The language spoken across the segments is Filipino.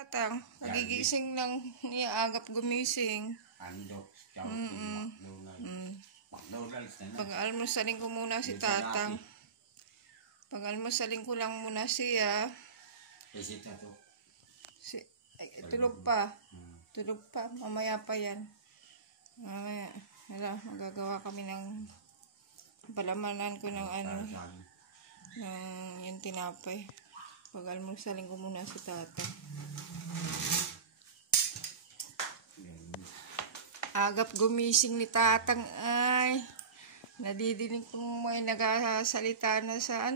Tatang, nagigising lang niya, agap gumising. Andok, McDonald's na na. Pag-almusalin ko muna si Tatang. Pag-almusalin ko lang muna siya. Isita to. Tulog pa. Tulog pa. Mamaya pa yan. Mamaya. Wala, magagawa kami ng palamanan ko ng ng yung tinapay. Pag-almusalin ko muna si Tatang. Agap gumising ni Tatang ay nadidinig ko may nagasalita na sa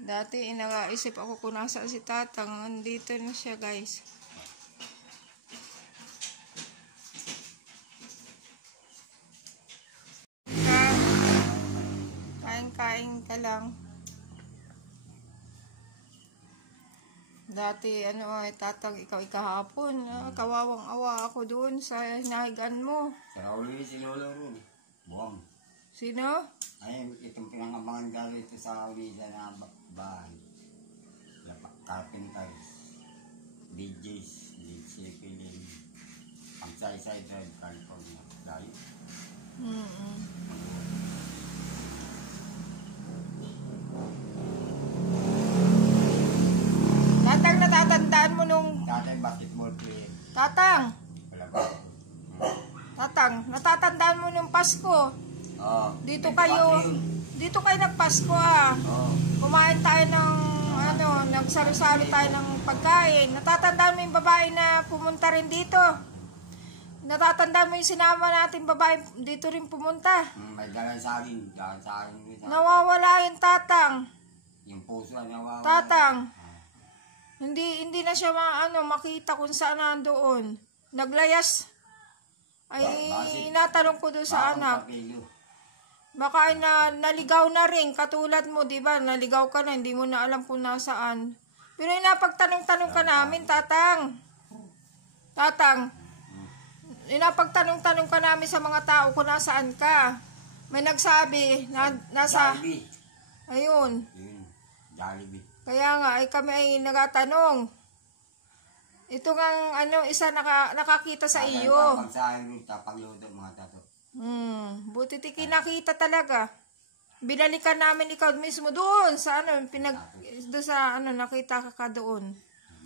Dati nagaisip ako kung nasa si Tatang. Andito na siya, guys. Kain ka lang. Dati, Tatang, ikaw ikahapon. Kawawang awa ako doon sa hinahigan mo. Sa uli si Lolo Ron. Buwang. Sino? Ay, itong pinangabangan galo ito sa uli na bahay. Carpenters. DJs. Silipilin. Pangsay-say drive, California. Layo. Tatang, natatandaan mo nung... Tatang basketball player. Tatang! Wala ba? Tatang, natatandaan mo nung Pasko. Dito kayo nagpasko Kumain tayo ng nagsalo-salo tayo ng pagkain. Natatandaan mo yung babae na pumunta rin dito? Natatandaan mo yung sinama natin babae dito rin pumunta? May dalang sa akin. Nawawala yung Tatang. Yung puso na nawawala. Tatang. Hindi na siya makita kung saan nandoon. Naglayas. Ay, inatanong ko doon sa anak. Baka naligaw na rin, katulad mo, di ba? Naligaw ka na, hindi mo na alam kung nasaan. Pero inapagtanong-tanong ka namin, Tatang. Tatang, inapagtanong-tanong ka namin sa mga tao kung nasaan ka. May nagsabi, nasa... Jollibee. Ayun. Jollibee. Kaya nga, kami ay nagatanong. Ito nga, isa nakakita sa iyo. Pagluto mga tato. Buti kinakita talaga. Binalikan namin ikaw mismo doon sa doon sa nakita ka doon.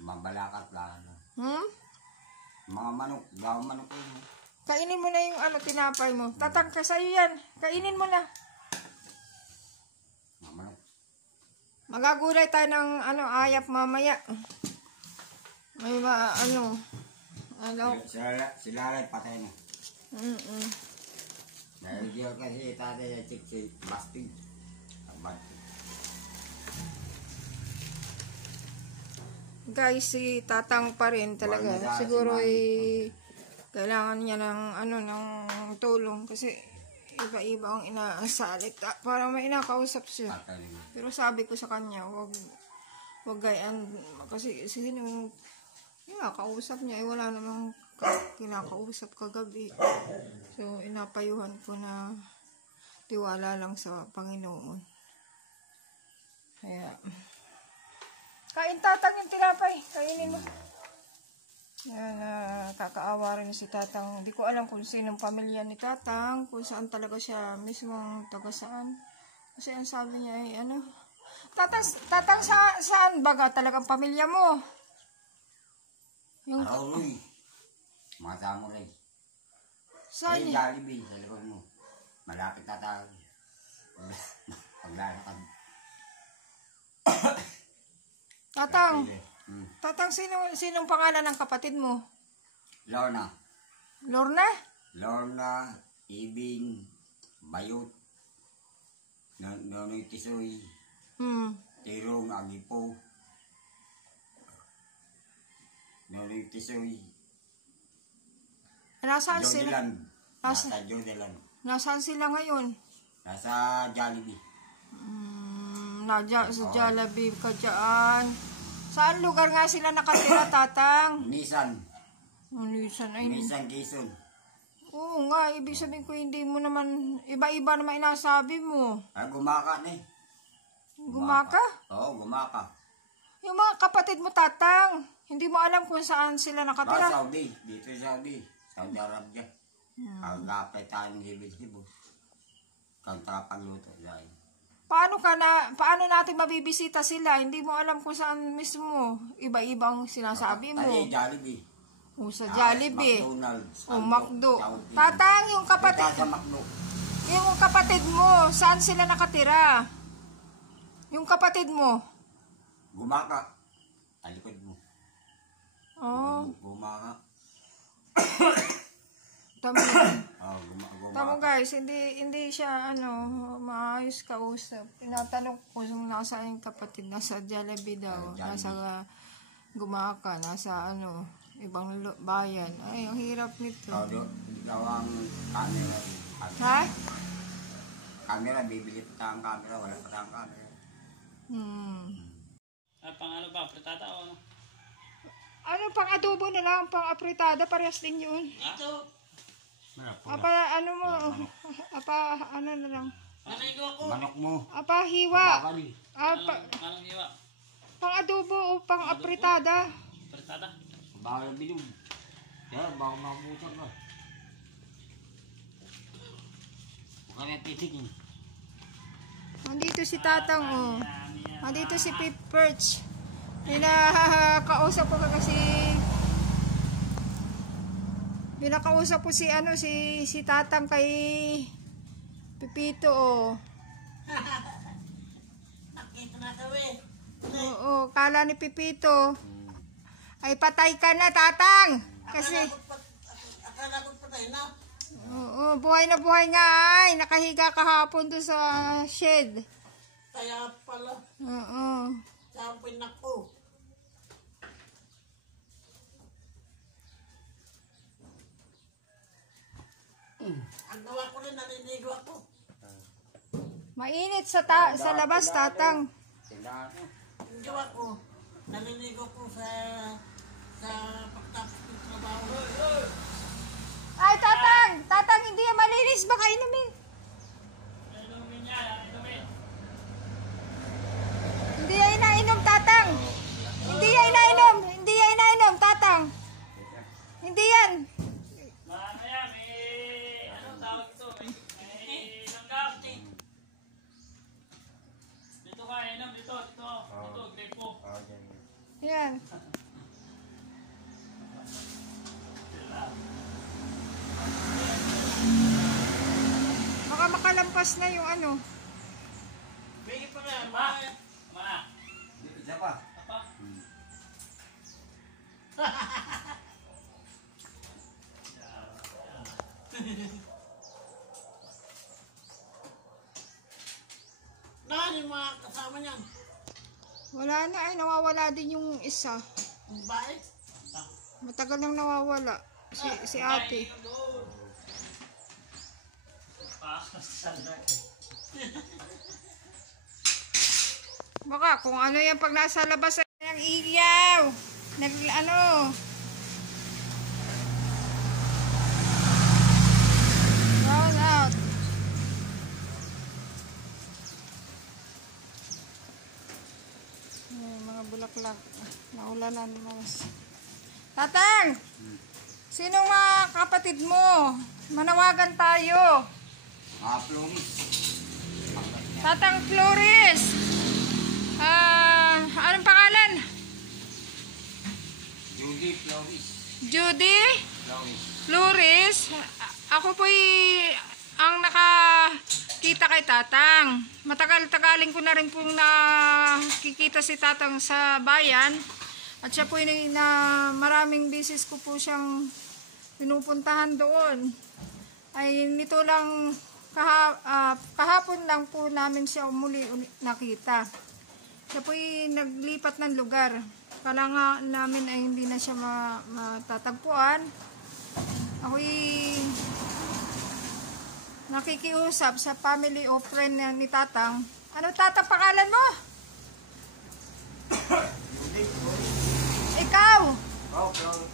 Mabalakat lang. Mga manok, gawang manok yun. Kainin mo na yung tinapay mo. Tatang ka sa'yo yan. Kainin mo na. Mga manok. Magagulay tayo ng ayap mamaya. May Sila ay patay na. Dahil diyo kasi tatay na chiksi bastig. Guys, si Tatang pa rin talaga. Siguro kailangan niya ng tulong kasi iba-iba ang inasalit. Parang may inakausap siya. Pero sabi ko sa kanya, wag gayaan kasi nung kausap niya wala namang kinakausap kagabi. So inapayuhan ko na tiwala lang sa Panginoon. Kaya kain Tatang yung tinapay, kainin mo. Kakaawa rin si Tatang. Hindi ko alam kung sinong pamilya ni Tatang, kung saan talaga siya mismong taga saan. Kasi ang sabi niya ay Tatang saan baga talagang pamilya mo? Yung Aroy. Mga samurai. Saan niya? Jollibee sa likod mo. Malapit na tayo. Paglalakad. Tatang, sinong pangalan ng kapatid mo? Lorna. Lorna? Lorna, Ibing, Bayot, Nonoy Tisoy, Tirong, Agipo, Nonoy Tisoy, nasaan sila? Nasa Jodeland. Nasaan sila ngayon? Nasa Jollibee. Sa Jollibee ka dyan. Saan lugar nga sila nakatira, Tatang? Nisan. Nisan, Quezon. Oo nga, ibig sabihin ko hindi mo naman, iba-iba naman inasabi mo. Ay, gumaka na eh. Gumaka? Oo, gumaka. Yung mga kapatid mo, Tatang, hindi mo alam kung saan sila nakatira. Saudi. Dito sa Saudi. Saudi Arabia. Agapay tayo ng hibit-hibot. Kanta pagluto dahil. Paano natin mabibisita sila? Hindi mo alam kung saan mismo. Iba-ibang sinasabi mo. Ay, Jollibee. O sa Jollibee. McDonald's. O Macdo. Tatang, yung kapatid. Sa Macdo. Yung kapatid mo, saan sila nakatira? Yung kapatid mo. Gumaka. Talikod mo. Oh, Gumaka. tama. Gumaka. Tama guys, hindi siya maayos kausap. Tinatanong ko kung nasa yung kapatid, nasa Jollibee daw, nasa Gumaka, nasa ibang bayan. Ay, ang hirap nito. Ikaw ang camera. Ha? Camera, bibili pa tayong camera. Wala pa tayong camera. Pang ba? Fritada o ano? Pang adobo na lang, pang apritada, parehas din yun. Ito. Apa, ano na lang. Naligo ako. Manok mo. Apa, hiwa. Bakali. Anong hiwa? Pang adobo o pang apritada. Fritada? Bawal ang bilog. Kaya, baka makabutan ka. Huwag kami titigin. Nandito si Tatang, oh. Nandito si Pip Perch. Pinakausap ko si Tatang kay Pipito, oh. Nakita na daw eh. Oo, kala ni Pipito ay patay ka na, Tatang. Kasi Akala ko patay na. oo, buhay na buhay nga ay. Nakahiga kahapon doon sa shed. Kaya pala. Oo. Sampin ako. Ang gawa ko rin, naliligo ako. Mainit sa labas, Tatang. Ang gawa ko, naliligo ko sa pagtapos ng trabaho. Ay, Tatang! Tatang, hindi yan malinis. Baka inumin. Hindi yan inainom, Tatang. Hindi yan inainom. Hindi yan inainom, Tatang. Hindi yan. Anong tawag ito? May langgam. Dito ka, inom. Dito, gripo. Yan. Baka makalampas na yung Bigay pa na. Mana? Isa pa. Apa? Naan yung mga kasama niyan? Wala na ay, nawawala din yung isa. Ang bae? Matagal nang nawawala. Si ate. Baka kung ano yan pag nasa labas ay ang iyaw. Brown out. Ay, mga bulaklak. Naulanan mas. Tatang! Sinong mga kapatid mo? Manawagan tayo. Mga Floris. Tatang Flores. Anong pangalan? Judy Floris. Judy Floris. Flores. Ako po'y ang nakakita kay Tatang. Matagal-tagaling ko na rin pong nakikita si Tatang sa bayan. At siya po'y maraming beses ko po siyang pinupuntahan doon. Ay nito lang kahapon lang po namin siya muli nakita. Siya po'y naglipat ng lugar. Kala nga namin ay hindi na siya matatagpuan. Ako'y nakikiusap sa family o friend ni Tatang. Ano, Tatang, pangalan mo? Ikaw? Oh, Floris.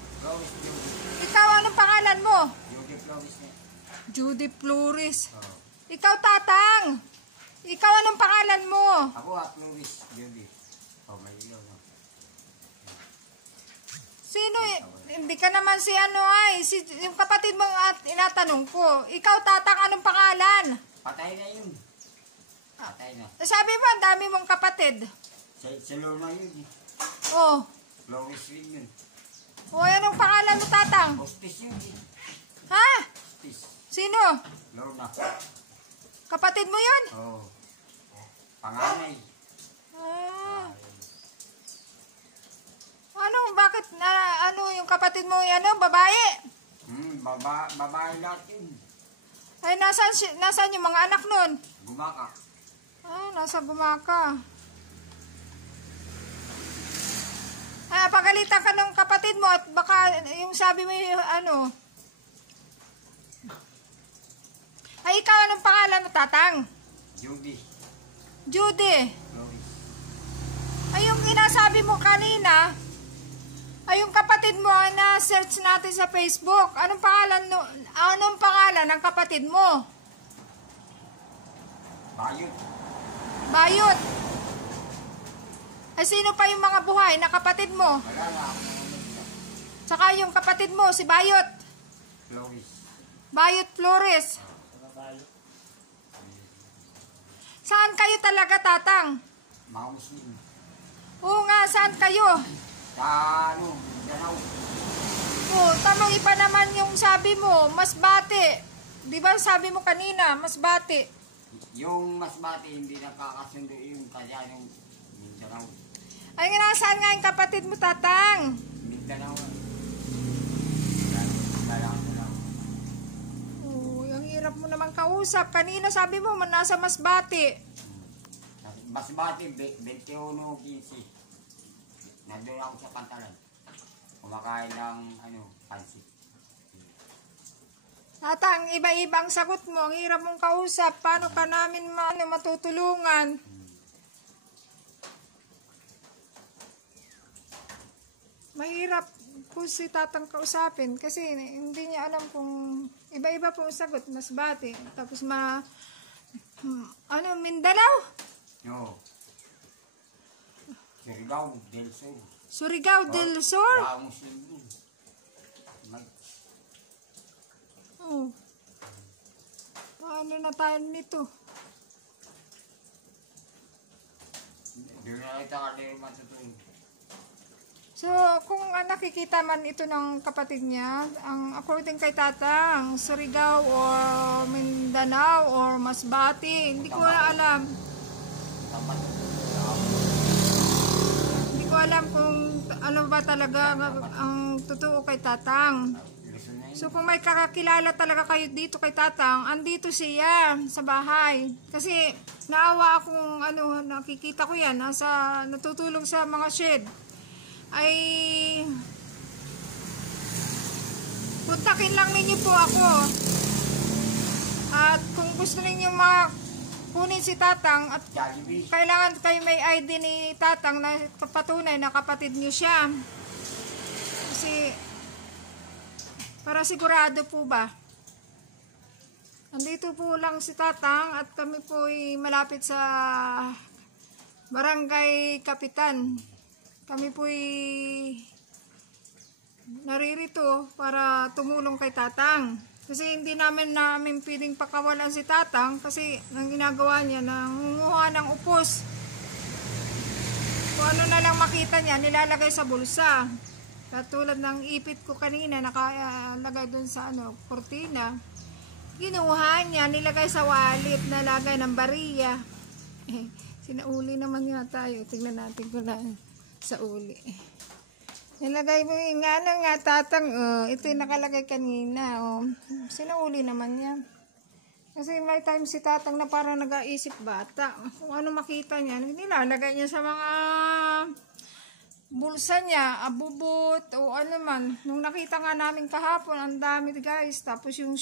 Ikaw, anong pangalan mo? Judy Floris niya. Judy Flores. Oh. Ikaw, Tatang. Ikaw, anong pangalan mo? Ako at Luis, Judy. Oh, may ilaw na. Sino? Hindi ka naman si ano ay. Yung kapatid mo at inatanong ko. Ikaw, tatang, anong pangalan? Patay na yun. Patay na. Sabi mo, ang dami mong kapatid. Sa Lorna yun eh. Oh. Loris rin yun. O, anong pangalan mo, tatang? Hostis yun eh. Ha? Hostis. Sino? Lorna. Kapatid mo yun? Oo. Panganay. Ah. Bakit, ano, yung kapatid mo, ano, babae? Babae lahat yun. Ay, nasaan yung mga anak nun? Gumaka. Ah, nasa Gumaka. Ay, pagalitan ka ng kapatid mo at baka yung sabi mo yung ano. Ay, ikaw anong pangalan mo, tatang? Judy. Judy. Loris. Ay, yung inasabi mo kanina, ay yung kapatid mo na search natin sa Facebook. Anong pangalan ng kapatid mo? Bayot. Bayot. Ay, sino pa yung mga buhay na kapatid mo? Wala na ako. Tsaka yung kapatid mo, si Bayot. Loris. Bayot Flores. Saan kayo talaga, tatang? Mga Muslim. Oo nga, saan kayo? Sa ano, Mindanao. Oo, tamang iba naman yung sabi mo, Masbate. Di ba sabi mo kanina, Masbate? Yung Masbate, hindi nakakasundo yung kasi anong Mindanao. Ay, nasaan nga yung kapatid mo, tatang? Mindanao. Oo, ang hirap mo naman kausap. Kanina sabi mo, nasa Masbate. Masbate, 21-15. Nandun ako sa Pantalan. Kumakain ng pansit. Tatang, iba-ibang sagot mo. Ang hirap mong kausap. Paano ka namin matutulungan? Mahirap po si tatang kausapin kasi hindi niya alam kung iba-iba po ang sagot. Masbate. Tapos Mindanao? No. Surigao del Sur. Surigao del Sur? Mga Muslim yun. Oh. Paano na tayo nito? Hindi na kita kasi matutulog. So, kung nakikita man ito ng kapatid niya, ang according kay tatang, Surigao or Mindanao or Masbate, hindi ko na alam. Hindi ko alam kung ano ba talaga ang totoo kay tatang. So, kung may kakakilala talaga kayo dito kay tatang, andito siya sa bahay. Kasi naawa akong nakikita ko yan, natutulog sa mga shed. Ay puntakin lang ninyo po ako. At kung gusto ninyo kunin si tatang at kailangan kayo may ID ni tatang na patunay na kapatid niyo siya. Kasi para sigurado po ba. Andito po lang si tatang at kami po ay malapit sa Barangay Kapitan. Kami po'y naririto para tumulong kay tatang. Kasi hindi namin pwedeng pakawalan si tatang kasi ang ginagawa niya, nangunguha ng upos. Kung ano na lang makita niya, nilalagay sa bulsa. Katulad ng ipit ko kanina, nakalagay dun sa kortina. Ginuha niya, nilagay sa wallet, nalagay ng bariya. Sinauli naman nga tayo. Tingnan natin kung sa uli. Nilagay mo yung tatang. Ito yung nakalagay kanina. Sinauli naman yan. Kasi may time si tatang na parang nag-aisip bata. Kung ano makita niya, nilalagay niya sa mga bulsa niya, abubot, o ano man. Nung nakita nga namin kahapon, ang dami guys. Tapos yung